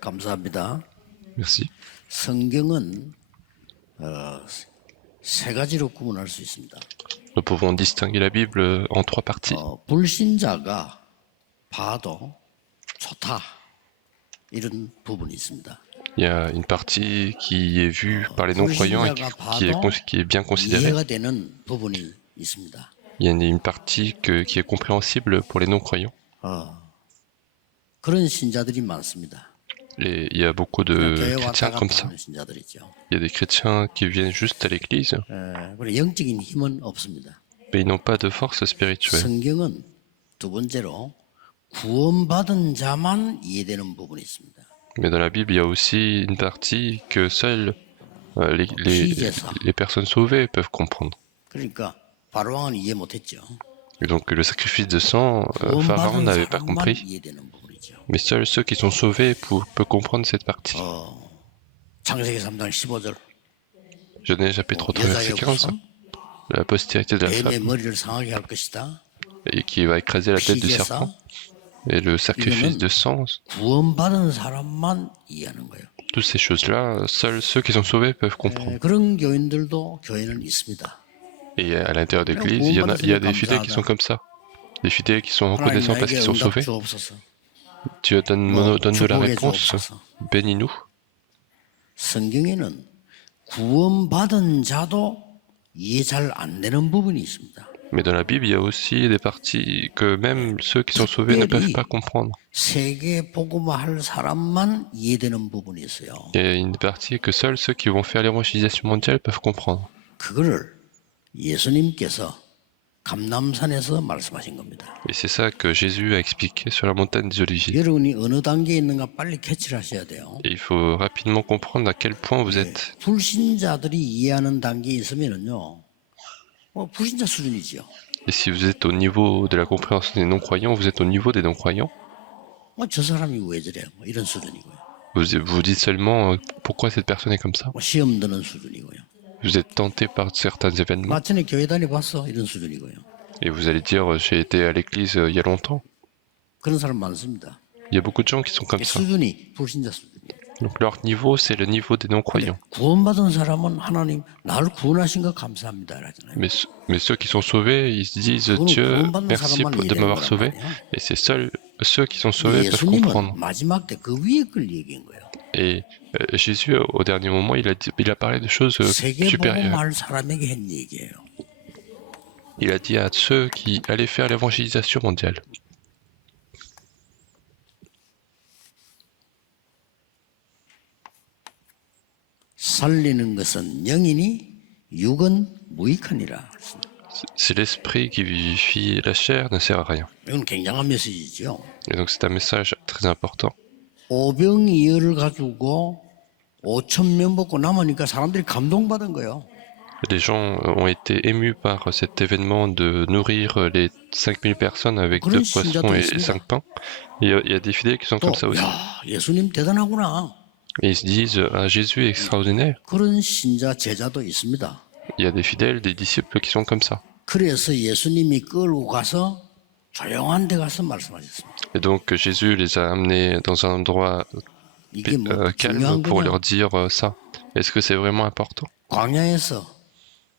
감사합니다. Merci. 성경은 세 가지로 구분할 수 있습니다. Nous pouvons distinguer la Bible en trois parties. 불신자가 봐도 좋다 이런 부분이 있습니다. Il y a une partie qui est vue par les non-croyants et qui est bien considérée. 이해가 되는 부분이 있습니다. Il y a une partie qui est compréhensible pour les non-croyants. 그런 신자들이 많습니다. Et il y a beaucoup de 교회 chrétiens 왔다 comme 갔다 ça. 하는 신자들이죠. Il y a des chrétiens qui viennent juste à l'église, 그리고 영적인 힘은 없습니다. mais ils n'ont pas de force spirituelle. 성경은 두 번째로 구원받은 자만 이해되는 부분이 있습니다. Mais dans la Bible, il y a aussi une partie que seules les personnes sauvées peuvent comprendre. 그러니까 바로왕은 이해 못했죠. Et donc le sacrifice de sang, Pharaon n'avait pas compris. 이해되는 부분이죠. Mais seuls ceux qui sont sauvés peuvent comprendre cette partie. 창세기 3장 15절. Genèse chapitre 3 verset 15. La postérité de la 애인의 femme 머리를 상하게 할 것이다. et qui va écraser la tête du serpent. Et le sacrifice de sang. 구원받은 사람만 이해하는 거예요. Toutes ces choses-là, seuls ceux qui sont sauvés peuvent comprendre. 그런 교인들도 교회는 있습니다. Et à l'intérieur de l'église, il y a des fidèles qui sont comme ça. Des fidèles qui sont reconnaissants parce qu'ils sont sauvés. Dieu donne-nous la réponse. Bénis-nous. 성경에는 구원받은 자도 이해 잘 안 되는 부분이 있습니다. Mais dans la Bible, il y a aussi des parties que même ceux qui sont sauvés ne peuvent pas comprendre. 세계 복음화할 사람만 이해되는 부분이 있어요. Il y a une partie que seuls ceux qui vont faire l'évangélisation mondiale peuvent comprendre. 그거를 예수님께서 감람산에서 말씀하신 겁니다. Et c'est ça que Jésus a expliqué sur la montagne des Oliviers. 여러분이 어느 단계에 있는가 빨리 캐치를 하셔야 돼요. Et il faut rapidement comprendre à quel point vous êtes. 불신자들이 이해하는 단계에 있으면은요, 불신자 수준이지요. Et si vous êtes au niveau de la compréhension des non-croyants, vous êtes au niveau des non-croyants. 저 사람이 왜 저래? 이런 수준이고요. Vous dites seulement pourquoi cette personne est comme ça. 시험 드는 수준이고요. Vous êtes tenté par certains événements. 마천에 교회 다녀봤어? 이런 수준이고요. Et vous allez dire j'ai été à l'église il y a longtemps. 그런 사람 많습니다. Il y a beaucoup de gens qui sont comme ça. 수준이 불신자 수준이에요. Donc leur niveau, c'est le niveau des non-croyants. 구원받은 사람은 하나님 나를 구원하신 거 감사합니다. Mais ceux qui sont sauvés, ils se disent Dieu, merci de m'avoir sauvé. Et c'est seuls ceux qui sont sauvés peuvent comprendre. 마지막 때 그 위에 걸 얘기한 거예요. Et Jésus, au dernier moment, il a parlé de choses supérieures. 사람에게 한 얘기예요. Il a dit à ceux qui allaient faire l'évangélisation mondiale. 살리는 것은 영이니 육은 무익하니라. C'est l'esprit qui vivifie, la chair ne sert à rien. 이건 굉장한 메시지죠. Et donc c'est un message très important. 오병이어를 가지고 5천 명 먹고 남으니까 사람들이 감동받은 거예요. Les gens ont été émus par cet événement de nourrir les 5000 personnes avec 2 poissons et 5 pains. Il y a des fidèles qui sont comme ça aussi. 예수님 대단하구나. Et ils se disent ah, Jésus est extraordinaire. 그런 신자 제자도 있습니다. Il y a des fidèles, des disciples qui sont comme ça. 그래서 예수님이 끌고 가서 조용한 데 가서 말씀하셨습니다. Et donc Jésus les a amenés dans un endroit calme pour leur dire ça. Est-ce que c'est vraiment important? 광야에서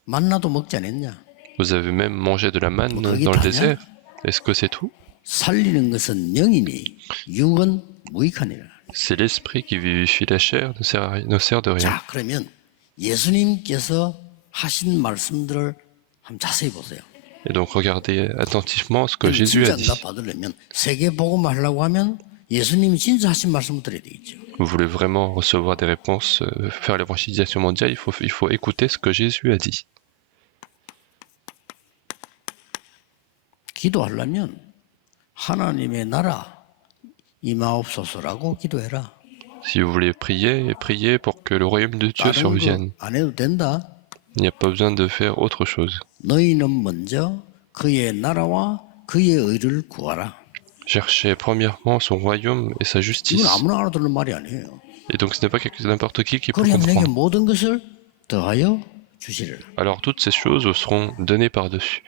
만나도 먹지 않았냐? Vous avez même mangé de la manne dans le désert. Est-ce que c'est tout? 살리는 것은 영이니 육은 무익하니라. C'est l'esprit qui vivifie la chair, ne sert de rien. 자, 그러면 예수님께서 하신 말씀들을 한번 자세히 보세요. Et donc regardez attentivement ce que Jésus a dit. 받으려면 세계 복음 하려고 하면 예수님이 진짜 하신 말씀을 들어야 되겠죠. Vous voulez vraiment recevoir des réponses, faire l'évangélisation mondiale, il faut écouter ce que Jésus a dit. 기도하려면 하나님의 나라 임하옵소서라고 기도해라. Si vous voulez prier, priez pour que le royaume de Dieu survienne. 안 해도 된다. Il n'y a pas besoin de faire autre chose. 너희는 먼저 그의 나라와 그의 의를 구하라. Cherchez premièrement son royaume et sa justice. 이건 아무나 알아듣는 말이 아니에요. Et donc ce n'est pas n'importe qui peut 그러면 내게 comprendre. 모든 것을 더하여 주시리라. Alors toutes ces choses seront données par-dessus.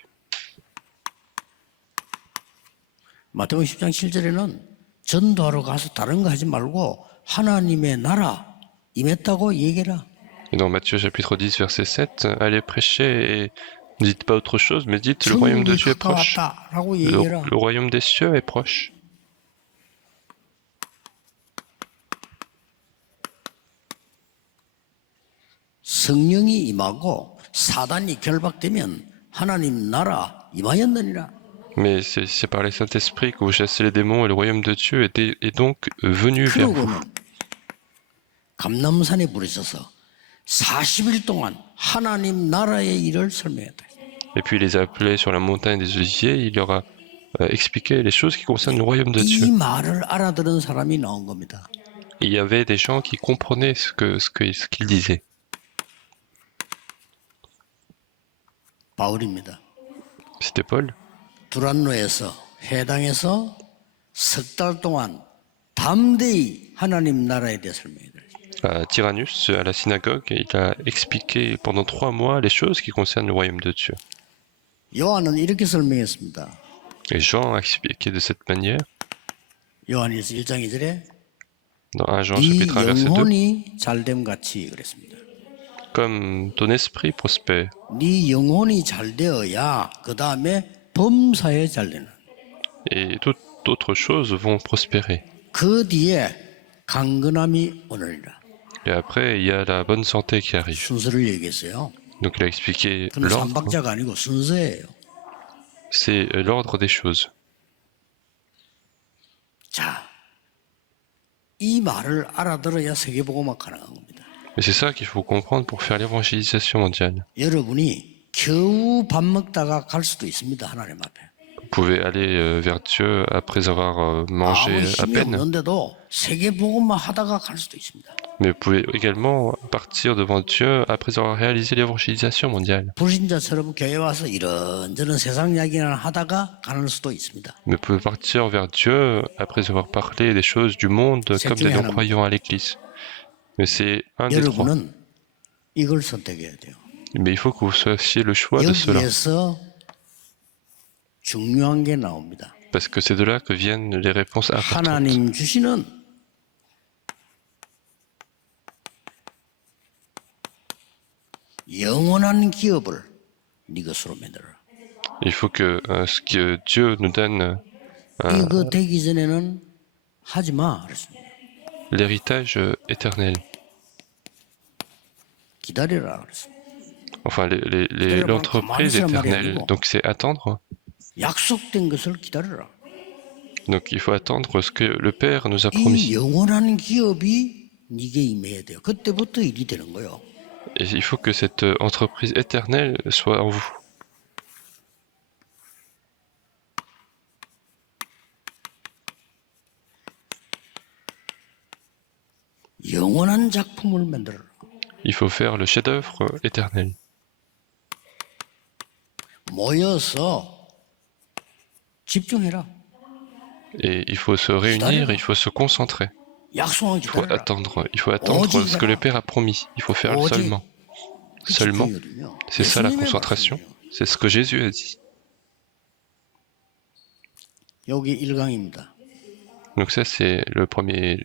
마태복음 10장 7절에는 전도하러 가서 다른 거 하지 말고 하나님의 나라 임했다고 얘기해라. Et dans Matthieu chapitre 10, verset 7, allez prêcher et ne dites pas autre chose, mais dites le royaume de 천국이 Dieu est proche. 가까웠다라고 얘기해라. Le royaume des cieux est proche. 성령이 임하고 사단이 결박되면 하나님 나라 임하였느니라. Mais c'est par le Saint-Esprit que vous chassez les démons et le royaume de Dieu est donc venu vers vous. 그러고는 감람산에 부르셔서 40일 동안 하나님 나라의 일을 설명했다. Et puis il les a appelés sur la montagne des Oliviers, il leur a expliqué les choses qui concernent le royaume de 이 Dieu. 말을 알아들은 사람이 나온 겁니다. Et il y avait des gens qui comprenaient ce qu'il disait. 바울입니다. C'était Paul. 두란노에서 해당에서 석 달 동안 담대히 하나님 나라에 대해 설명했다. À Tyrannus, à la synagogue, il a expliqué pendant 3 mois les choses qui concernent le royaume de Dieu. 요한은 이렇게 설명했습니다. Et Jean a expliqué de cette manière, 요한일서 1장 2절에 dans 1 Jean 네 chapitre 1 verset 2, 영혼이 잘됨 같이 그랬습니다. comme ton esprit prospère. 네 영혼이 잘 되어야 그 다음에 범사에 잘 되는. Et toutes autres choses vont prospérer. 그 뒤에 강건함이 오느니라. Et après, il y a la bonne santé qui arrive. 순서를 얘기했어요. Donc il a expliqué 그는 l'ordre. 삼박자가 아니고 순서예요. C'est l'ordre des choses. 자, 이 말을 알아들어야 세계복음화 가능한 겁니다. Mais c'est ça qu'il faut comprendre pour faire l'évangélisation mondiale. 여러분이 겨우 밥 먹다가 갈 수도 있습니다. 하나님 앞에. Vous pouvez aller vers Dieu après avoir mangé 아무 à 힘이 peine. 없는데도 세계복음화 하다가 갈 수도 있습니다. Mais vous pouvez également partir devant Dieu après avoir réalisé l'évangélisation mondiale. 불신자처럼 교회 와서 이런저런 세상 이야기나 하다가 가는 수도 있습니다. Mais vous pouvez partir vers Dieu après avoir parlé des choses du monde comme des non-croyants à l'église. Mais c'est un des trois. 여러분은 이걸 선택해야 돼요. Mais il faut que vous fassiez le choix de cela. 여기에서 중요한 게 나옵니다. Parce que c'est de là que viennent les réponses importantes. 하나님 주시는 영원한 기업을 네 것으로 만들어라. Il faut que ce que Dieu nous donne, 이거 되기 전에는 하지 마. 그랬습니다. l'héritage éternel. 기다리라. 그랬습니다. Enfin, l'entreprise éternelle. Donc c'est attendre. 약속된 것을 기다려라. Donc il faut attendre ce que le Père nous a promis. 이 영원한 기업이 네게 임해야 돼요. 그때부터 일이 되는 거예요. Et il faut que cette entreprise éternelle soit en vous. 영원한 작품을 만들어라. Il faut faire le chef-d'œuvre éternel. 모여서 집중해라. Et il faut se réunir, il faut se concentrer. 약속을 Il faut 기다려라. attendre ce que le Père a promis. Il faut faire seulement. 그 Seulement. 집중이거든요. C'est ça la 예수님의 concentration. 말씀이에요. C'est ce que Jésus a dit. 여기 1강입니다. Donc ça c'est le premier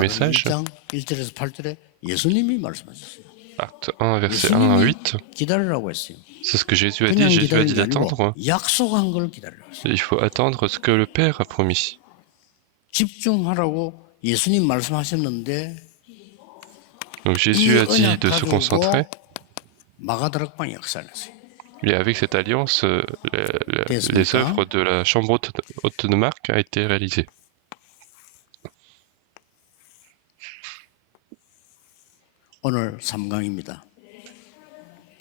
message. 1장 1절에서 8절에 예수님이 말씀하셨어요. Acte 1, verset 1 à 8. 기다리라고 했어요. C'est ce que Jésus a dit. 그냥 Jésus a 기다리는 dit 게 아니고 d'attendre. 약속한 걸 기다리라고 했어요. Il faut attendre ce que le Père a promis. 집중하라고 예수님 말씀하셨는데 Donc 이 Jésus a dit 언약 de se 가지고 concentrer. 마가다락방이 역사했어요. Et avec cette alliance, les œuvres de la chambre haute de Marc a été réalisées. 오늘 3강입니다.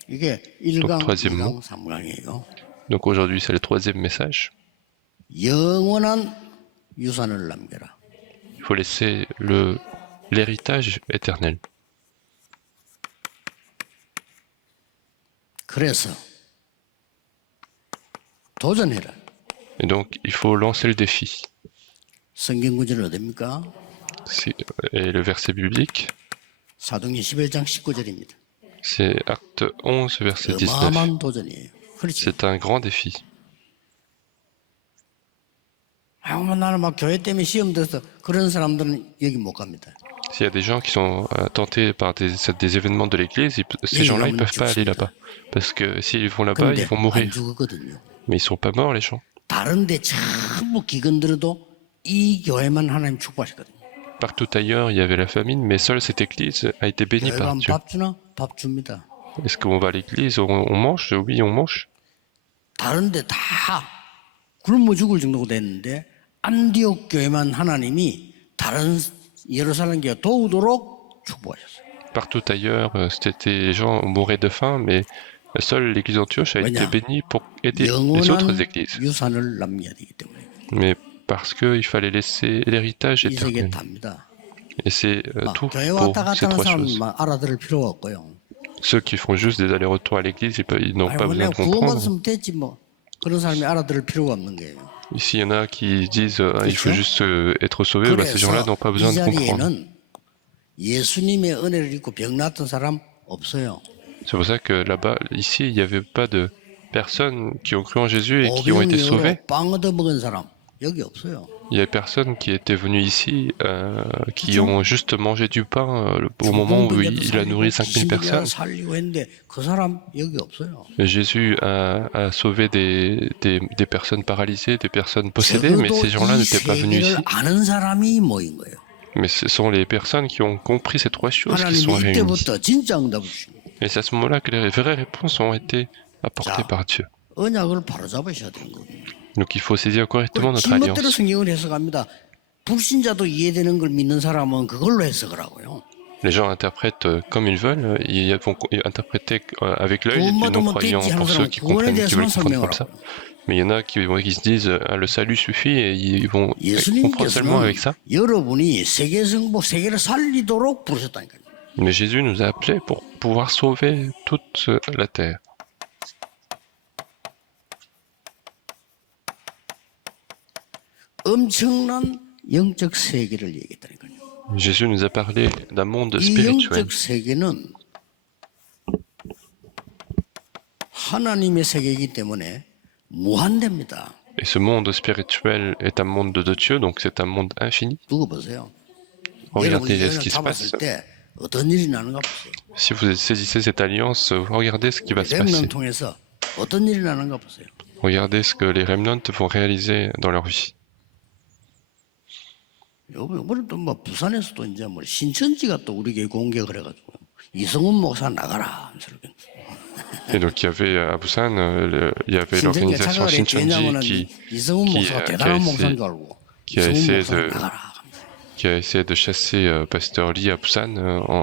이게 1강, troisièmement. 2강, 3강이에요. Donc aujourd'hui, c'est le troisième message. 영원한 유산을 남겨라. Il faut laisser l'héritage éternel. 그래서 도전해라. Et donc, il faut lancer le défi. 성경 구절은 어딥니까? Et le verset biblique, 사도행전 11장 19절입니다. c'est Acte 11, verset 19. 어마어마한 도전이에요. 그렇죠. C'est un grand défi. 뭐 나는 막 교회 때문에 시험 들어서 그런 사람들은 여기 못 갑니다. S'il y a des gens qui sont tentés par des événements de l'église, ces 예, gens-là, ils 이러면 peuvent pas aller 죽습니다. là-bas. Parce que s'ils vont là-bas, ils 근데 vont 안 mourir. 죽었거든요. Mais ils sont pas morts, les gens. 다른 데 전부 기근 들어도 이 교회만 하나님 축복하셨거든요. Partout ailleurs, il y avait la famine, mais seule cette église a été bénie 교회 par 가면 Dieu. 밥 주나? 밥 줍니다. Est-ce qu'on va à l'église, on mange? Oui, on mange. 다른 데 다 굶어 죽을 정도가 됐는데 안디옥 교회만 하나님이 다른 예루살렘 교회 도우도록 축복하셨어요. Partout ailleurs, les gens mouraient de faim, mais seule l'église d'Antioche a été bénie pour aider les autres 영원한 églises. 유산을 남겨야 되기 때문에 Mais parce qu'il fallait laisser l'héritage 이 세계 éternel. 답니다. Et c'est tout 교회 pour 왔다 ces 갔다 하는 trois choses. 사람만 알아들을 필요가 없고요. Ceux qui font juste des allers-retours à l'église, ils n'ont pas besoin 내가 de comprendre. 구원받으면 됐지 뭐. 그런 사람이 알아들을 필요가 없는 거예요. Ici, il y en a qui disent il faut juste être sauvé. Bah, ces gens-là n'ont pas 그래서 besoin 이 de comprendre. 자리에는 예수님의 은혜를 입고 병 났던 사람 없어요. C'est pour ça que là-bas, ici, il n'y avait pas de personnes qui ont cru en Jésus et qui ont été sauvées. 빵 얻어먹은 사람 여기 없어요. Il y a personnes qui étaient venues ici, qui ont juste mangé du pain au moment où il a nourri 5000 personnes. 살리고 했는데 그 사람 여기 없어요. Jésus a sauvé des personnes paralysées, des personnes possédées, mais ces gens-là n'étaient pas venus ici. 아는 사람이 모인 거예요. Mais ce sont les personnes qui ont compris ces trois choses qui sont 하나님이 réunies. 이때부터 진짜 응답을 주십니다. Et c'est à ce moment-là que les vraies réponses ont été apportées par Dieu. 언약을 바로잡으셔야 되는 거예요. Donc il faut saisir correctement notre 지멋대로 alliance. 성경을 해석합니다. 불신자도 이해되는 걸 믿는 사람은 그걸로 해석을 하고요. Les gens interprètent comme ils veulent, ils vont interpréter avec l'œil du non-croyant pour ceux qui comprennent, qui veulent comprendre comme ça. Mais il y en a qui se disent le salut suffit et ils vont comprendre seulement avec ça. 여러분이 세계 성부 세계를 살리도록 부르셨다니까요. Mais Jésus nous a appelés pour pouvoir sauver toute la terre. 엄청난 영적 세계를 얘기했다니까요. Jésus nous a parlé d'un monde 이 spirituel. 영적 세계는 하나님의 세계이기 때문에 무한대입니다. Et ce monde spirituel est un monde de Dieu, donc c'est un monde infini. 두고 보세요. Regardez 여러분이 ce qui se passe. 잡았을 때 어떤 일이 나는가 보세요. Si vous saisissez cette alliance, regardez ce qui va se passer. 렘넌 통해서 어떤 일이 나는가 보세요. Regardez ce que les remnants vont réaliser dans leur vie. 이번에 또 뭐 부산에서도 이제 뭐 신천지가 또 우리 교회 공격을 해가지고 이성훈 목사 나가라. Et donc il y avait à Busan, il y avait l'organisation Shincheonji qui a essayé de chasser Pasteur Lee à Busan.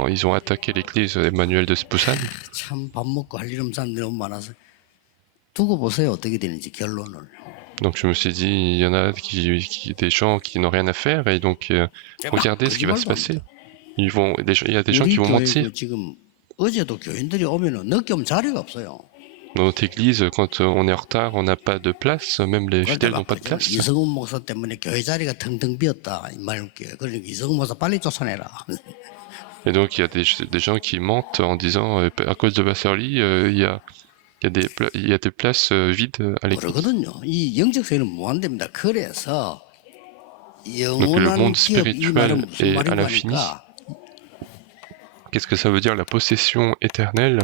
Ils ont attaqué l'église Emmanuel de Busan. 참 밥 먹고 할 일 없는 사람들이 너무 많아서 두고 보세요 어떻게 되는지 결론을. Donc je me suis dit, il y en a des gens qui n'ont rien à faire et donc regardez ce qui va se passer. Il y a des gens qui vont mentir. 어제도 교인들이 오면은 늦게 오면 자리가 없어요. Dans notre église, quand on est en retard, on n'a pas de place, même les fidèles n'ont pas de place. 이성훈 목사 때문에 교회 자리가 텅텅 비었다 이 말할게요. 그러니까 이성훈 목사 빨리 쫓아내라. Et donc il y a des gens qui mentent en disant à cause de Pasteur Lee, il y a des places vides à l'église. 그러거든요. 이 영적 세계는 무한대입니다. 그래서 Donc le monde spirituel est à l'infini. Qu'est-ce que ça veut dire la possession éternelle?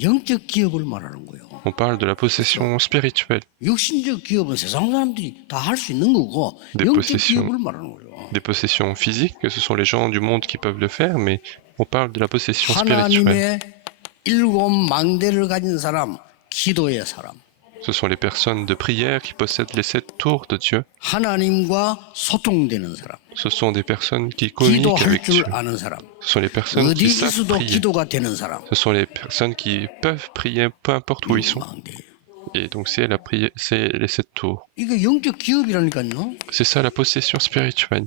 영적 기업을 말하는 거예요. On parle de la possession spirituelle. 육신적 기업은 세상 사람들이 다 할 수 있는 거고 영적 기업을 말하는 거예요. Des possessions physiques, ce sont les gens du monde qui peuvent le faire, mais on parle de la possession spirituelle. 하나님의 일곱 망대를 가진 사람, 기도의 사람. Ce sont les personnes de prière qui possèdent les 7 tours de Dieu. 하나님과 소통되는 사람. Ce sont des personnes qui communiquent avec Dieu. Ce sont les personnes qui savent prier. Ce sont les personnes qui peuvent prier peu importe où ils sont. Et donc c'est la prière, c'est les 7 tours. C'est ça la possession spirituelle.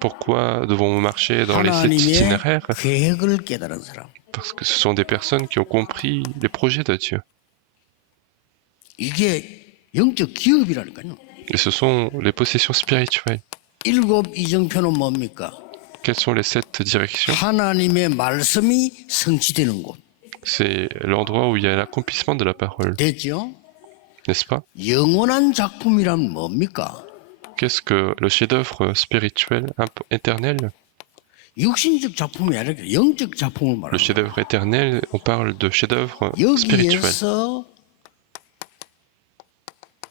Pourquoi devons-nous marcher dans les 7 itinéraires? Parce que ce sont des personnes qui ont compris les projets de Dieu. Et ce sont les possessions spirituelles. Quelles sont les 7 directions? C'est l'endroit où il y a l'accomplissement de la parole. n'est-ce pas? 영원한 작품이란 뭡니까? Qu'est-ce que le chef-d'œuvre spirituel éternel? 육신적 작품이 아니라 영적 작품을 Le 말하는 chef-d'œuvre éternel, on parle de chef-d'œuvre 거예요. spirituel. 여기에서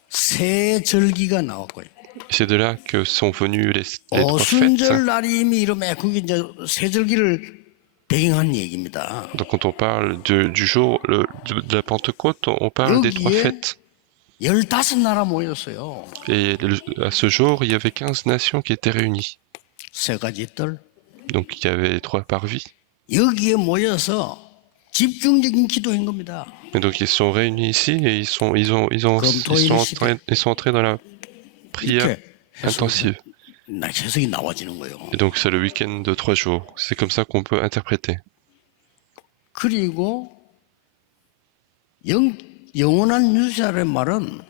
새 절기가 나왔고요. C'est de là que sont venus les trois fêtes. 오순절 날임이 이름에 그게 이제 새 절기를 배경한 얘기입니다. Donc quand on parle du jour de la Pentecôte, on parle des trois fêtes. 15나라 모였어요. Et à ce jour, il y avait 15 nations qui étaient réunies. 세 가지 뜰. Donc il y avait 3 parvis. 여기에 모여서 집중적인 기도인 겁니다. Et donc ils sont réunis ici et ils sont entrés dans la prière intensive. 해석이 나와지는 거예요. Et donc c'est le week-end de 3 jours. C'est comme ça qu'on peut interpréter. 그리고 영원한 유산의 말은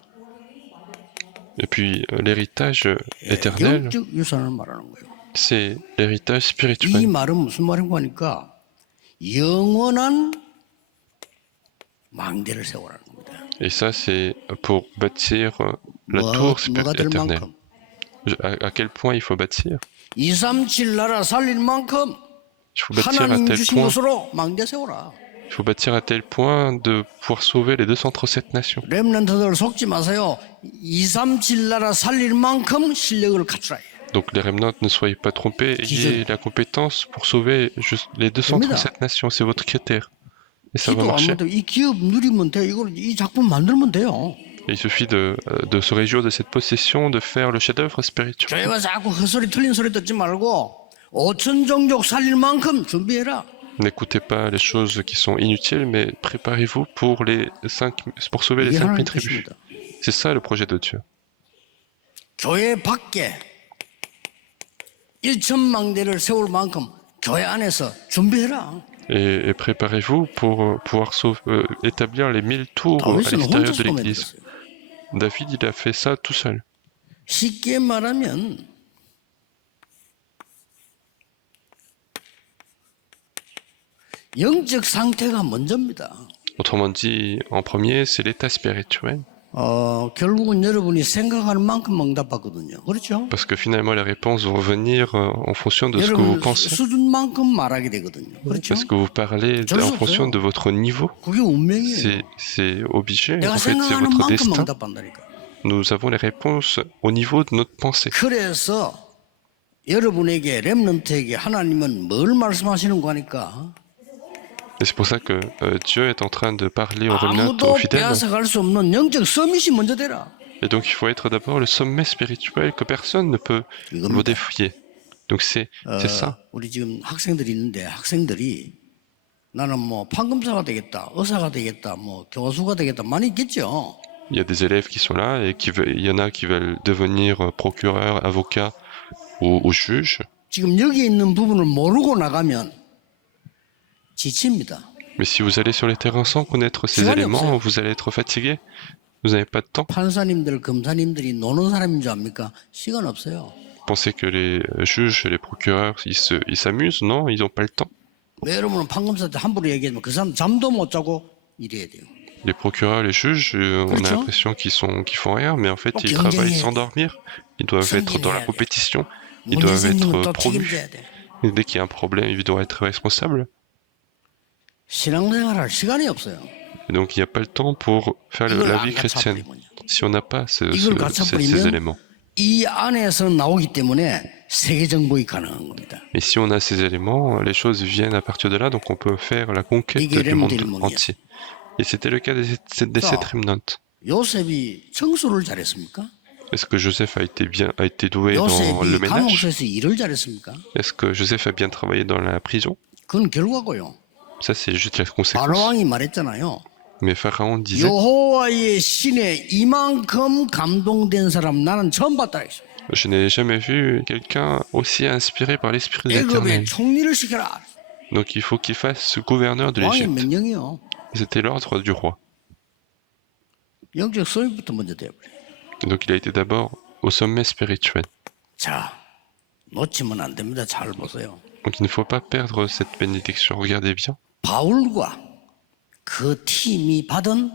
Et puis l'héritage éternel, 영적 유산을 말하는 거예요. c'est l'héritage 이 spirituel. 말은 무슨 말인가 하니까 영원한 망대를 세우라는 겁니다. Et ça, c'est pour bâtir la tour éternelle. À quel point il faut bâtir? 237 나라 살릴 만큼 Il faut bâtir à 하나님 tel 주신 point. 것으로 망대 세우라. Il faut bâtir à tel point de pouvoir sauver les 237 nations. 렘넌트들 속지 마세요. 237 나라 살릴 만큼 실력을 갖추라. Donc les remnants, ne soyez pas trompés, ayez la compétence pour sauver juste les 237 nations, c'est votre critère. Et ça va marcher. 이 기업 누리면 돼. 이 작품 만들면 돼요. Et il suffit de se réjouir de cette possession, de faire le chef-d'œuvre spirituel. 교회가 자꾸 헛소리 틀린 소리 듣지 말고 5천 종족 살릴 만큼 준비해라. N'écoutez pas les choses qui sont inutiles, mais préparez-vous pour sauver les 5000 tribus. C'est ça le projet de Dieu. 교회 밖에 1천망대를 세울 만큼 교회 안에서 준비해라. Et préparez-vous pour pouvoir établir les 1000 tours à l'extérieur de l'église. David, il a fait ça tout seul. 쉽게 말하면 영적 상태가 먼저입니다. Autrement dit, en premier, c'est l'état spirituel. 결국은 여러분이 생각하는 만큼 응답받거든요. 그렇죠? Parce que finalement, les réponses vont venir en fonction de ce que vous pensez. 수준만큼 말하게 되거든요. 그렇죠? Parce que vous parlez en fonction de votre niveau. 그게 운명이에요. C'est obligé. 내가 En fait, c'est 생각하는 votre 만큼 destin. 응답받는다니까. Nous avons les réponses au niveau de notre pensée. 그래서 여러분에게 렘넌트에게 하나님은 뭘 말씀하시는 거니까 Et c'est pour ça que Dieu est en train de parler aux remnants, aux 아무도 fidèles. 빼앗아갈 수 없는 영적 서밋이 먼저 되라. Et donc il faut être d'abord le sommet spirituel que personne ne peut vous défier. Donc c'est ça. 우리 지금 학생들이 있는데 학생들이 나는 뭐 판검사가 되겠다, 의사가 되겠다, 뭐 교수가 되겠다 많이 있겠죠. Il y a des élèves qui sont là et il y en a qui veulent devenir procureur, avocat ou juge. 지금 여기 있는 부분을 모르고 나가면 지칩니다. Mais si vous allez sur les terrains sans connaître ces éléments, vous allez être fatigué. Vous n'avez pas de temps. 판사님들, 검사님들이 노는 사람인 줄 압니까? 시간 없어요. Pensez que les juges, les procureurs, ils s'amusent? Non, ils n'ont pas le temps. 왜 여러분은 판검사한테 함부로 얘기하지만 그 사람 잠도 못 자고 일해야 돼요. Les procureurs, les juges, on a l'impression qu'ils font rien, mais en fait, ils travaillent sans dormir. Ils doivent être dans la compétition. Ils doivent être promus. Et dès qu'il y a un problème, ils doivent être responsables. 신앙생활할 시간이 없어요. Et donc, il n'y a pas le temps pour faire la vie chrétienne si on n'a pas ces éléments. 이 안에서는 나오기 때문에 세계 정복이 가능한 겁니다. Et si on a ces éléments, les choses viennent à partir de là, donc on peut faire la conquête du monde entier. Et c'était le cas des 7 remnants. 요셉이 청소를 잘했습니까? Est-ce que Joseph a été doué dans le ménage? 감옥에서 일을 잘했습니까? Est-ce que Joseph a bien travaillé dans la prison? 그건 결과고요. Ça, c'est juste la conséquence. 바로왕이 말했잖아요. Mais Pharaon disait, 여호와의 신에 이만큼 감동된 사람 나는 처음 봤다 했어. je n'ai jamais vu quelqu'un aussi inspiré par l'Esprit éternel. 애굽의 총리를 시켜라. Donc il faut qu'il fasse gouverneur de 왕의 l'Égypte. 명령이요. C'était l'ordre du roi. 영적 소유부터 먼저 돼버려. Donc il a été d'abord au sommet spirituel. 자, 놓치면 안 됩니다. 잘 보세요. Donc il ne faut pas perdre cette bénédiction. Regardez bien. 바울과 그 팀이 받은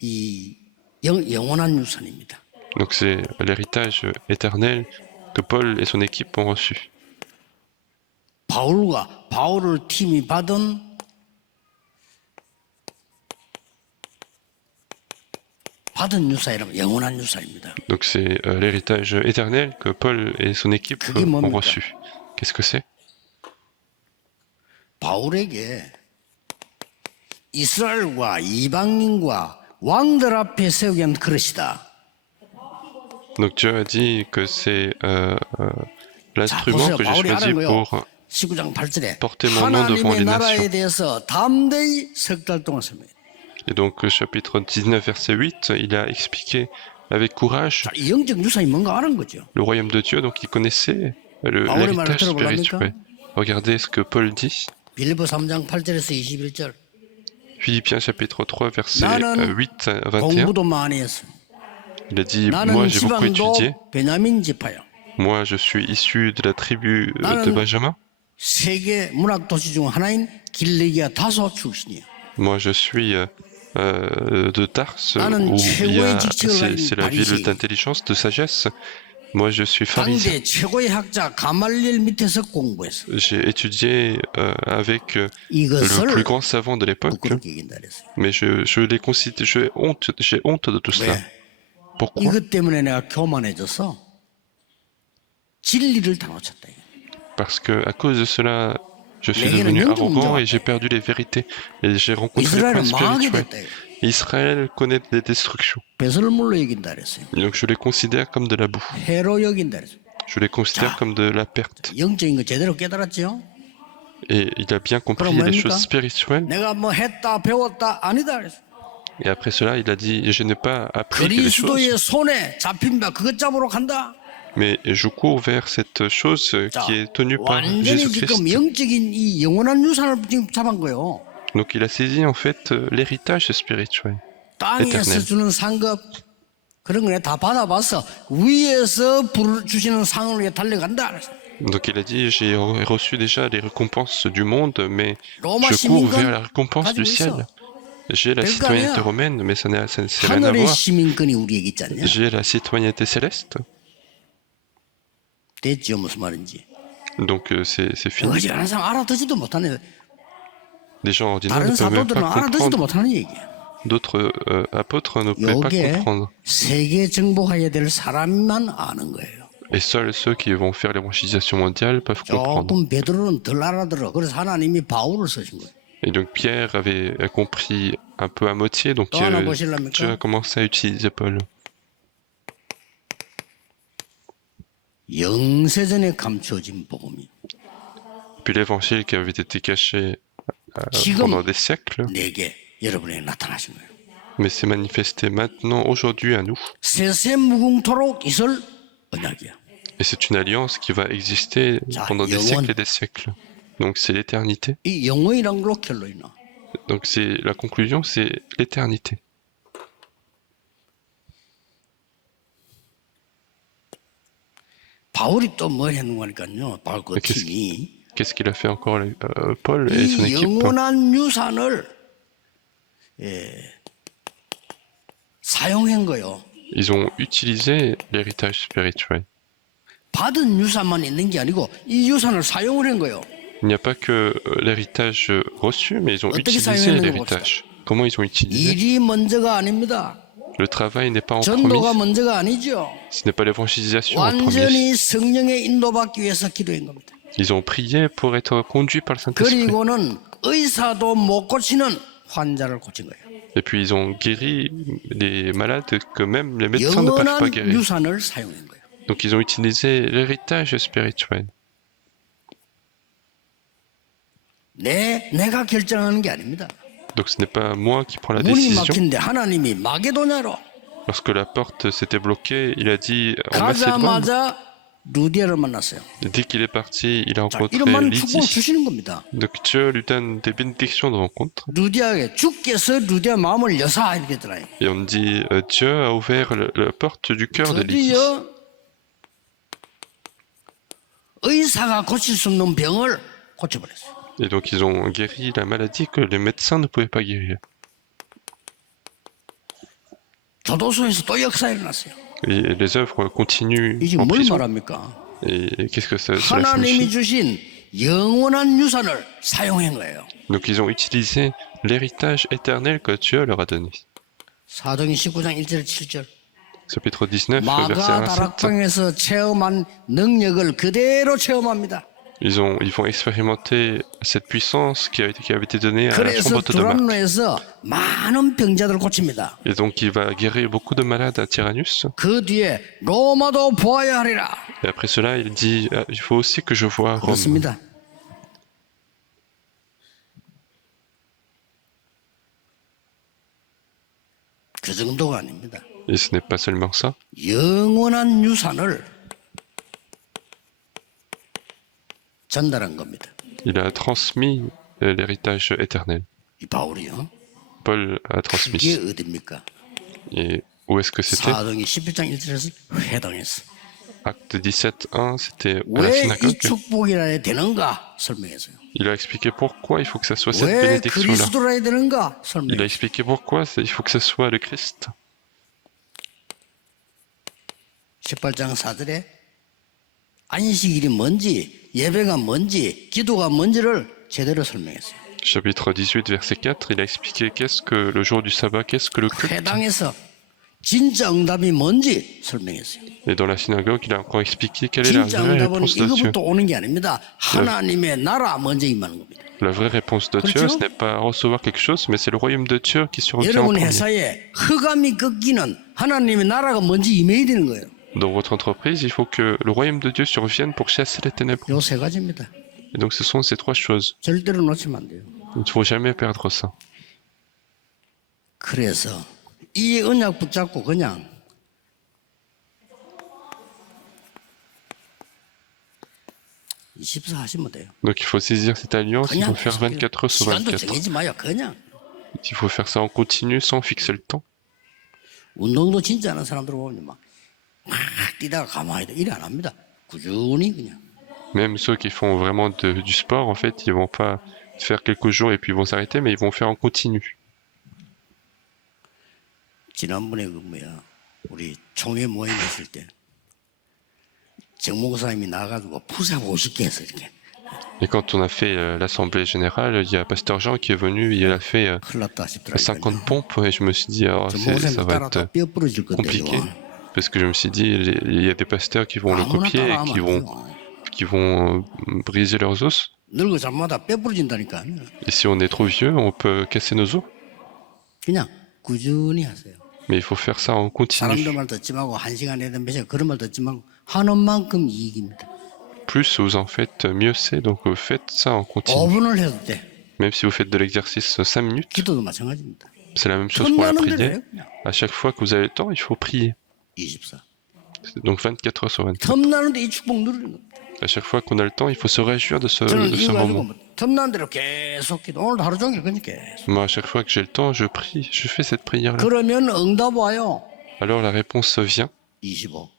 이 영원한 유산입니다. Donc c'est l'héritage éternel que Paul et son équipe ont reçu. 바울을 팀이 받은 유산이라면 영원한 유산입니다. Donc c'est l'héritage éternel que Paul et son équipe ont reçu. Qu'est-ce que c'est? 바울에게 이스라엘과 이방인과 왕들 앞에 세우기 위한 그릇이다. Donc Dieu a dit que c'est l'instrument que j'ai choisi pour 19장 8절에 porter mon nom devant les 나라에 nations. 대해서 담대히 석 달 동안 설명해. Et donc chapitre 19 verset 8, il a expliqué avec courage 영적 유산이 뭔가 아는 거죠. le royaume de Dieu, donc il connaissait l'héritage spirituel. Regardez ce que Paul dit. 빌립보 3장 8절에서 21절. Philippiens chapitre 3 verset 8 à 21. 공부도 많이 했어. Il a dit, moi j'ai beaucoup étudié. 베냐민 지파요. Moi je suis issu de la tribu de Benjamin. 세계 문학 도시 중 하나인 길르기아 다소 출신이에요. Moi je suis de Tarse, où c'est la ville d'intelligence, de sagesse. Moi je suis pharisien. J'ai étudié avec le plus grand savant de l'époque, mais je les considère, j'ai honte de tout cela. Pourquoi? Parce que à cause de cela, je suis devenu arrogant et j'ai perdu les vérités. Et j'ai rencontré les points spirituels. Israël connaît des destructions. Et donc je les considère comme de la boue. Je les considère comme de la perte. Et il a bien compris les choses spirituelles. Et après cela, il a dit, je n'ai pas appris les choses. Mais je cours vers cette chose qui est tenue par Jésus-Christ. Donc il a saisi en fait l'héritage spirituel éternel. Donc il a dit, j'ai reçu déjà les récompenses du monde, mais je cours vers la récompense du ciel. J'ai la citoyenneté romaine, mais ça n'a rien à voir. J'ai la citoyenneté céleste. Donc c'est fini. Des gens ordinaires ne peuvent même pas comprendre. D'autres apôtres ne pouvaient pas comprendre. Et seuls ceux qui vont faire l'évangélisation mondiale peuvent comprendre. Et donc Pierre avait compris un peu à moitié, donc Dieu a commencé à utiliser Paul. Puis l'évangile qui avait été caché pendant des siècles, mais s'est manifesté maintenant, aujourd'hui à nous. Et c'est une alliance qui va exister pendant des siècles et des siècles. Donc c'est l'éternité. Donc c'est la conclusion, c'est l'éternité. Qu'est-ce qu'il a fait encore Paul et son équipe? Ils ont utilisé l'héritage spirituel. Il n'y a pas que l'héritage reçu, mais ils ont utilisé l'héritage. Comment ils ont utilisé? Le travail n'est pas en premier. Ce n'est pas l'évangélisation en premier. Ils ont prié pour être conduits par le Saint-Esprit. Et puis ils ont guéri les malades que même les médecins ne peuvent pas guérir. Donc ils ont utilisé l'héritage spirituel. Donc ce n'est pas moi qui prends la décision. Lorsque la porte s'était bloquée, il a dit en Macédoine. Dès qu'il est parti, il a rencontré Lydie. Donc Dieu lui donne des bénédictions de rencontre. Et on dit, Dieu a ouvert la porte du cœur de Lydie. Et donc ils ont guéri la maladie que les médecins ne pouvaient pas guérir. 교도소에서 또 역사 일어났어요. Et les œuvres continuent 이게 en 뭘 prison. 말합니까? Et qu'est-ce que cela 하나님이 signifie? 주신 영원한 유산을 사용한 거예요. Donc ils ont utilisé l'héritage éternel que Dieu leur a donné. 사도행 19장 1절 7절. Chapitre 19, 마가 verset 1 à 7. 다락방에서 체험한 능력을 그대로 체험합니다. Ils vont expérimenter cette puissance qui avait été donnée à la 그래서 chambre de Marc. 두란노에서 많은 병자들을 고칩니다. Et donc il va guérir beaucoup de malades à Tyrannus. 그 뒤에 로마도 보아야 하리라. Et après cela, il dit, il faut aussi que je voie Rome. 그렇습니다. 그 정도가 아닙니다. Et ce n'est pas seulement ça. 영원한 유산을 전달한 겁니다. Il a transmis l'héritage éternel. 이 바울이요. Paul a 그게 transmis. 어딥니까? Et où est-ce que c'était? 사도행전 11장 1절에서 회당에서. Acte 17.1, c'était à la 왜 이 synagogue. 축복이라 해야 되는가 설명했어요. Il a expliqué pourquoi il faut que ça soit cette 왜 bénédiction-là. 그리스도라 해야 되는가 Il a 설명했어요. expliqué pourquoi il faut que ce soit le Christ. 18장 4절에 안식일이 뭔지, 예배가 뭔지, 기도가 뭔지를 제대로 설명했어요. Chapitre 18, verset 4, il a expliqué qu'est-ce que le jour du sabbat, qu'est-ce que le culte. 회당에서 진짜 응답이 뭔지 설명했어요. Et dans la synagogue, il a encore expliqué quelle est la 진짜 vraie 응답은 réponse de Dieu. 이거부터 오는 게 아닙니다. 하나님의 나라 먼저 임하는 겁니다. La vraie réponse de Dieu, ce n'est pas recevoir quelque chose, mais c'est le royaume de Dieu qui survient en 여러분 premier. 회사에 흑암이 꺾이는 하나님의 나라가 먼저 임해야 되는 거예요. Dans votre entreprise, il faut que le royaume de Dieu survienne pour chasser les ténèbres. 요 세 가지입니다. Et donc ce sont ces trois choses. 절대로 놓치면 안 돼요. Il ne faut jamais perdre ça. 그래서 이 언약 붙잡고 그냥 (24) 하시면 돼요. Donc il faut saisir cette alliance, il 그냥 faut faire 24 heures sur 시간도 24. 정하지 마요. 그냥 Il faut faire ça en continu sans fixer le temps. 운동도 진짜 하는 사람들 보면 막 뛰다가 가만히 있다 이래 안 합니다. 꾸준히 그냥. Même ceux qui font vraiment du sport, en fait, ils vont pas faire quelques jours et puis ils vont s'arrêter, mais ils vont faire en continu. 지난번에 그 뭐야 우리 총회 모임 했을 때 정목사님이 나가지고 푸사 50개 했어 이렇게. Et quand on a fait l'assemblée générale, il y a Pasteur Jean qui est venu, il a fait 큰일 났다 싶더라고요. 50 pompes et je me suis dit, ça 정목사님 va 따라다 être 뼈 부러질 건데 compliqué. 이거. Parce que je me suis dit, il y a des pasteurs qui vont le 아무나 copier et 따라하면 안 돼요. qui vont briser leurs os. 늙어 잠마다 뼈 부러진다니까. Et si on est trop vieux, on peut casser nos os. 그냥 꾸준히 하세요. Mais il faut faire ça en continu. 사람들 말 듣지 말고 1시간에든 몇 시간 그런 말 듣지 말고 하는 만큼 이익입니다. Plus vous en faites, mieux c'est. Donc faites ça en continu. 5분을 해도 돼. Même si vous faites de l'exercice 5 minutes, 기도도 마찬가지입니다. c'est la même chose pour la 틈나는 대로 prière. 해요. 그냥. À chaque fois que vous avez le temps, il faut prier. 24. Donc 24 heures sur 24. 틈나는데 이 축복 누리는 겁니다. À chaque fois qu'on a le temps, il faut se réjouir de ce 저는 이거 moment. 가지고 틈나는 대로 계속 기도. 오늘도 하루 종일 그냥 계속. Moi, à chaque fois que j'ai le temps, je prie. Je fais cette prière-là. 그러면 응답 와요. Alors la réponse vient. 25.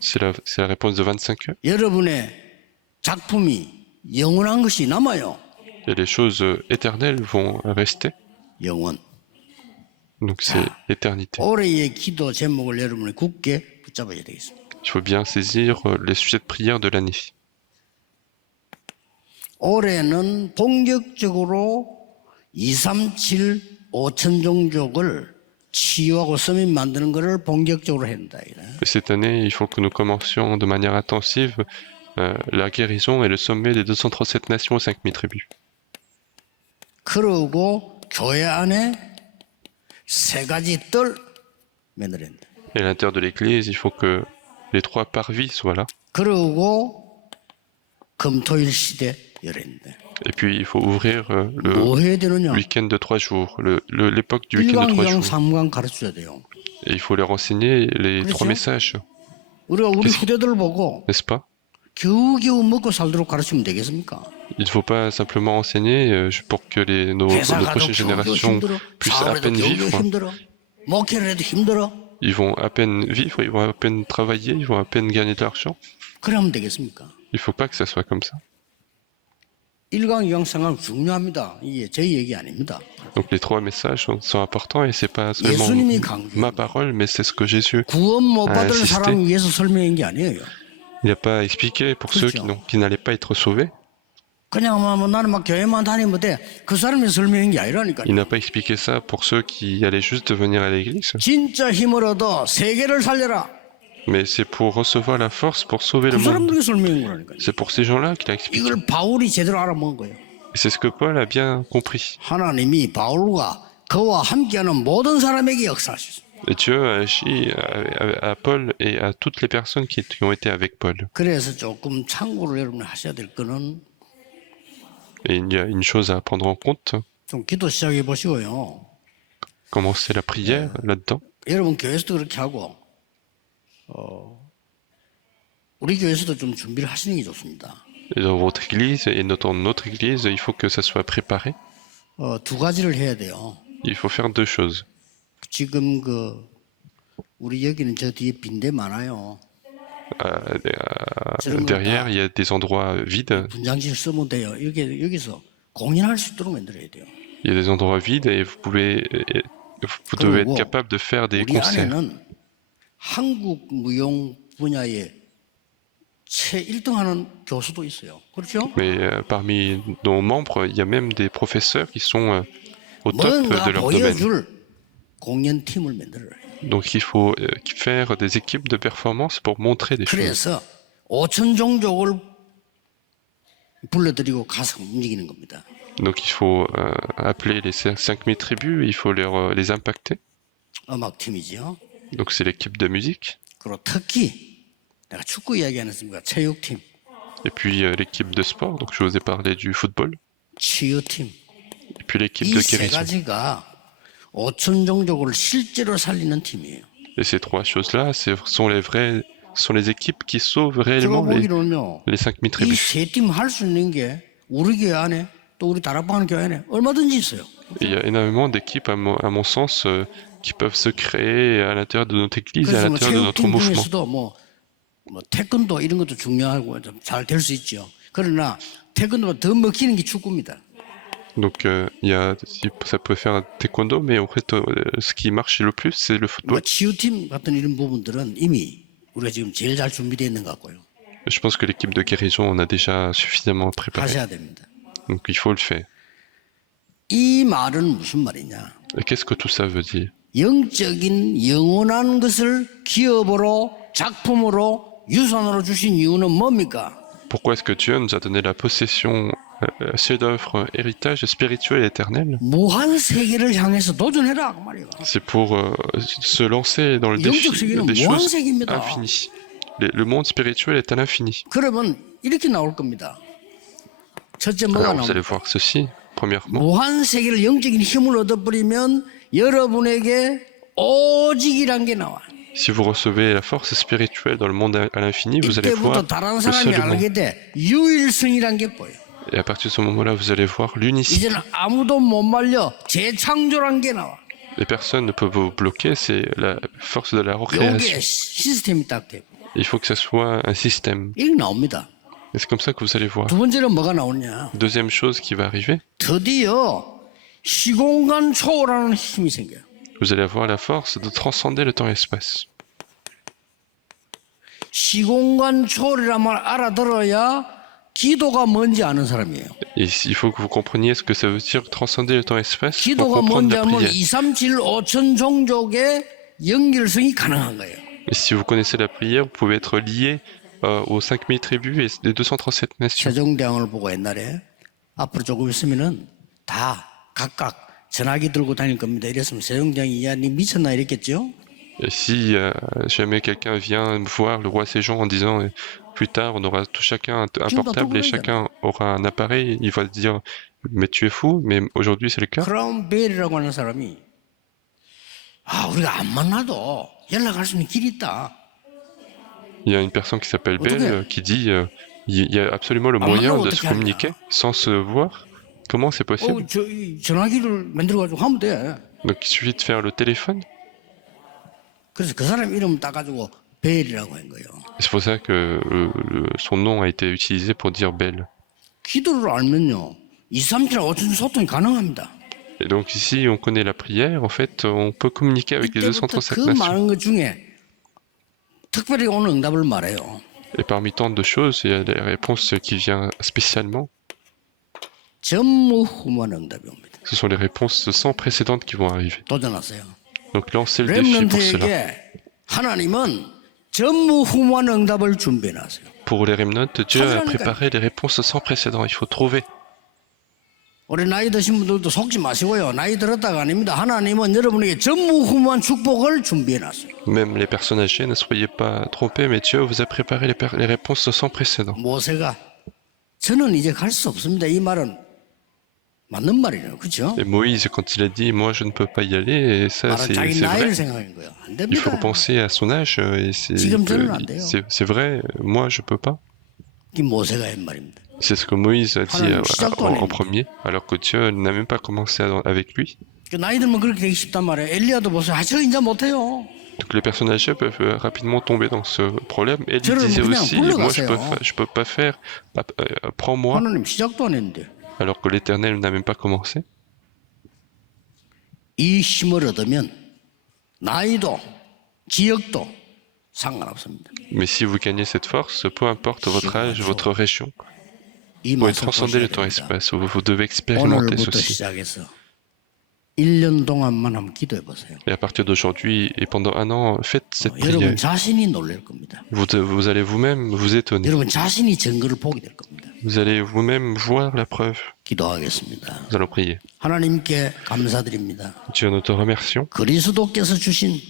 C'est la réponse de 25 heures. 여러분의 작품이 영원한 것이 남아요. Et les choses éternelles vont rester. 영원. Donc c'est l'éternité. 올해의 기도 제목을 여러분이 굳게 붙잡아야 되겠습니다. Il faut bien saisir les sujets de prière de l'année. 올해는 본격적으로 237 5천 종족을 치유하고 서민 만드는 것을 본격적으로 해야 된다. Et cette année, il faut que nous commencions de manière intensive la guérison et le sommet des 237 nations aux 5000 tribus. 그러고 교회 안에 세 가지 뜰 만들어야 된다. Et à l'intérieur de l'Église, il faut que les trois parvis soient là. 그러고 금토일 시대 열어야 된다. Et puis, il faut ouvrir 뭐 le 해야 되느냐? week-end de 3 jours, l'époque du week-end de 3 1강, 2강, jours. 3강 가르쳐야 돼요. Et il faut leur enseigner les 그렇죠? 3 messages, 우리가 우리 후대들 보고 n'est-ce pas? 겨우겨우 먹고 살도록 가르치면 되겠습니까? Il ne faut pas simplement enseigner pour que nos 회사 가도 prochaines 겨우겨우 générations 힘들어. puissent à 사업에도 peine 겨우겨우 vivre. 힘들어. 목회를 해도 힘들어. Ils vont à peine vivre, ils vont à peine travailler, ils vont à peine gagner de l'argent. 그러면 되겠습니까? Il ne faut pas que ça soit comme ça. 일강이강 생각 중요합니다. 이게 제 얘기 아닙니다. Donc les trois messages sont importants et c'est pas seulement 예수님이 ma 강조해요. parole, mais c'est ce que Jésus 구원 못 a 받을 insisté. 사람 위해서 설명한 게 아니에요. Il n'a pas expliqué pour ceux qui n'allaient pas être sauvés. 그냥 뭐 나는 막 교회만 다니면 돼. 그 사람이 설명한 게 아니라니까요. Il n'a pas expliqué ça pour ceux qui allaient juste venir à l'église. 진짜 힘을 얻어 세계를 살려라. Mais c'est pour recevoir la force pour sauver 그 le monde. 사람들이 설명한 거라니까요. C'est pour ces gens-là qu'il a expliqué. 이걸 바울이 제대로 알아먹은 거예요. Et c'est ce que Paul a bien compris. 하나님이 바울과 그와 함께하는 모든 사람에게 역사하셨어요. Et Dieu a agi à Paul et à toutes les personnes qui ont été avec Paul. 그래서 조금 참고를 여러분이 하셔야 될 거는 Et il y a une chose à prendre en compte. 좀 기도 시작해 보시고요. Commencer la prière là-dedans. 여러분 교회에서도 그렇게 하고 우리 교회에서도 좀 준비를 하시는 게 좋습니다. Et dans votre église et dans notre église, il faut que ça soit préparé. 두 가지를 해야 돼요. Il faut faire deux choses. 지금 우리 여기는 저 뒤에 빈대 많아요. Derrière, il y a des endroits vides. 분장실 쓰면 돼요. 여기서 공연할 수 있도록 만들어야 돼요. Il y a des endroits vides et vous devez être capable de faire des 우리 concerts. 안에는 한국 무용 분야에 최 1등하는 교수도 있어요. 그렇죠? Mais parmi nos membres, il y a même des professeurs qui sont au top 뭔가 de leur domaine. 보여줄 공연팀을 만들어야 해요. Donc il faut faire des équipes de performance pour montrer des choses. 그래서 5천 종족을 불러들이고 가서 움직이는 겁니다. Donc il faut appeler les 5000 tribus, il faut les impacter. 음악팀이죠. Donc c'est l'équipe de musique. 그리고 특히 내가 축구 이야기 안 했습니까? 체육팀, Et puis l'équipe de sport, donc je vous ai parlé du football. 치유팀. Et puis l'équipe 이 de 세 guérison. 가지가 5천 종족을 실제로 살리는 팀이에요. Et ces trois choses-là, sont les équipes qui sauvent réellement 제가 보기로는요. les 5000 이 tribus. 세 팀 할 수 있는 게 우리 교회 안에 또 우리 다락방 교회 안에 얼마든지 있어요. Et il y a énormément d'équipes, à mon sens, qui peuvent se créer à l'intérieur de notre église et à 그래서 뭐 l'intérieur de notre 체육팀 mouvement. 중에서도 뭐 태권도 이런 것도 중요하고 잘 될 수 있죠. 그러나 태권도가 더 먹히는 게 축구입니다. Donc ça peut faire un taekwondo, mais en fait, ce qui marche le plus, c'est le 뭐 football. 치유팀 같은 이런 부분들은 이미 우리가 지금 제일 잘 준비되어 있는 것 같고요. Je pense que l'équipe de guérison, on a déjà suffisamment préparé. 하셔야 됩니다. Donc il faut le faire. 이 말은 무슨 말이냐? Et qu'est-ce que tout ça veut dire? 영적인 영원한 것을 기업으로 작품으로 유산으로 주신 이유는 뭡니까? Pourquoi est-ce que Dieu nous a donné la possession, chef-d'œuvre, héritage spirituel et éternel? 무한 세계를 향해서 도전해라 그 말이야. C'est pour se lancer dans le défi des choses infinies. Le monde spirituel est à l'infini. 그러면 이렇게 나올 겁니다. 첫째 뭐가 Alors vous allez 나옵니까? voir ceci. Premièrement, 무한 세계를 영적인 힘을 얻어버리면 여러분에게 오직이란 게 나와. si vous recevez la force spirituelle dans le monde à l'infini, vous allez voir 이때부터 다른 le 사람이 seul humain. 알게 돼 유일성이란 게 보여. Et à partir de ce moment-là, vous allez voir l'unicité. 이제는 아무도 못 말려 재창조란 게 나와. Les personnes ne peuvent vous bloquer, c'est la force de la 여기에 recréation. 시스템이 딱 되고 Il faut que ça soit un système. 이게 나옵니다. Et c'est comme ça que vous allez voir. 두 번째는 뭐가 나오냐? Deuxième chose qui va arriver, 드디어 시공간 초월하는 힘이 생겨요. vous allez avoir la force de transcender le temps et l'espace. 시공간 초월이란 말 알아들어야 기도가 뭔지 아는 사람이에요. Et il faut que vous compreniez ce que ça veut dire transcender le temps et l'espace pour 기도가 comprendre 뭔지 la 알면 prière. 2, 3, 7, 5천 종족의 연결성이 가능한 거예요. Et si vous connaissez la prière, vous pouvez être lié aux 5000 tribus et les 237 nations. 세종대왕을 보고 옛날에 앞으로 조금 있으면은 다 각각 전화기 들고 다닐 겁니다. 이랬으면 세종대왕이 야, 니 미쳤나 이랬겠죠? Et si jamais quelqu'un vient voir le roi Séjon en disant plus tard on aura tout chacun un portable et chacun aura un appareil, il va dire mais tu es fou, mais aujourd'hui c'est le cas. 크라운 베일이라고 하는 사람이 우리가 안 만나도 연락할 수 있는 길이 있다. Il y a une personne qui s'appelle Bell qui dit il y a absolument le moyen de se communiquer sans se voir. Comment c'est possible? 전화기를 만들어가지고 하면 돼. Donc il suffit de faire le téléphone. 그래서 그 사람 이름 따가지고 베일이라고 한 거예요. C'est pour ça que son nom a été utilisé pour dire Bell. 기도를 알면요. 2, 3일 5천 소통이 가능합니다. Et donc ici, on connaît la prière, en fait, on peut communiquer avec les 235 그 nations. 많은 것 중에 특별히 오늘 응답을 말해요. Et parmi tant de choses, il y a des réponses qui viennent spécialement. 전무후무한 응답이 옵니다. Ce sont les réponses sans précédentes qui vont arriver. 도전하세요. Donc lancez le défi pour cela. 렘넌트에게 하나님은 전무후무한 응답을 준비해놨어요. Pour les remnants, Dieu a préparé des réponses sans précédent. Il faut trouver. 우리 나이 드신 분들도 속지 마시고요. 나이 들었다가 아닙니다. 하나님은 여러분에게 전무후무한 축복을 준비해놨어요. Même les personnes âgées, ne soyez pas trompés, mais Dieu vous a préparé les réponses sans précédent. 모세가 저는 이제 갈 수 없습니다. 이 말은 맞는 말이에요, 그렇죠? Et Moïse, quand il a dit, moi je ne peux pas y aller, et ça c'est vrai. Il faut repenser à son âge, et c'est vrai, moi je peux pas. C'est ce que Moïse a dit en premier, alors que Dieu n'a même pas commencé avec lui. Donc les personnes âgées peuvent rapidement tomber dans ce problème. Et il disait aussi, moi je peux pas faire, prends-moi. Alors que l'Éternel n'a même pas commencé. 이 힘을 얻으면 나이도 지역도 상관없습니다. Mais si vous gagnez cette force, peu importe votre âge, votre région, vous pouvez transcender le temps-espace. Vous devez expérimenter ceci. 1년 동안만 한번 기도해 보세요. Et à partir d'aujourd'hui et pendant un an, faites cette prière. 여러분 자신이 놀랄 겁니다. Vous allez vous-même vous étonner. 여러분 자신이 증거를 보게 될 겁니다. Vous allez vous-même voir la preuve. 기도하겠습니다. Nous allons prier. 하나님께 감사드립니다. Dieu, nous te remercions. 그리스도께서 주신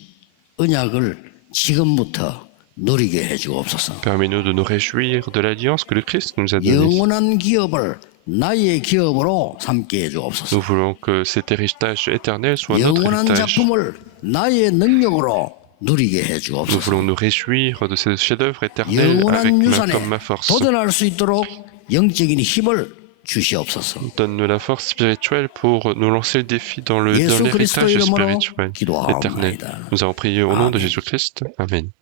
언약을 지금부터 누리게 해주옵소서. Permets-nous de nous réjouir de l'alliance que le Christ nous a donnée. 영원한 기업을 나의 기업으로 삼게 해주옵소서. Nous voulons que cet héritage éternel soit notre 영원한 héritage. 작품을 나의 능력으로 누리게 Nous 해주옵소서. voulons nous réjouir de ce chef-d'œuvre éternel avec 영원한 유산에 comme ma force. 도전할 수 있도록 영적인 힘을 주시옵소서. Donne-nous la force spirituelle pour nous lancer le défi dans l'héritage spirituel éternel. Nous avons prié au nom de Jésus-Christ. Amen.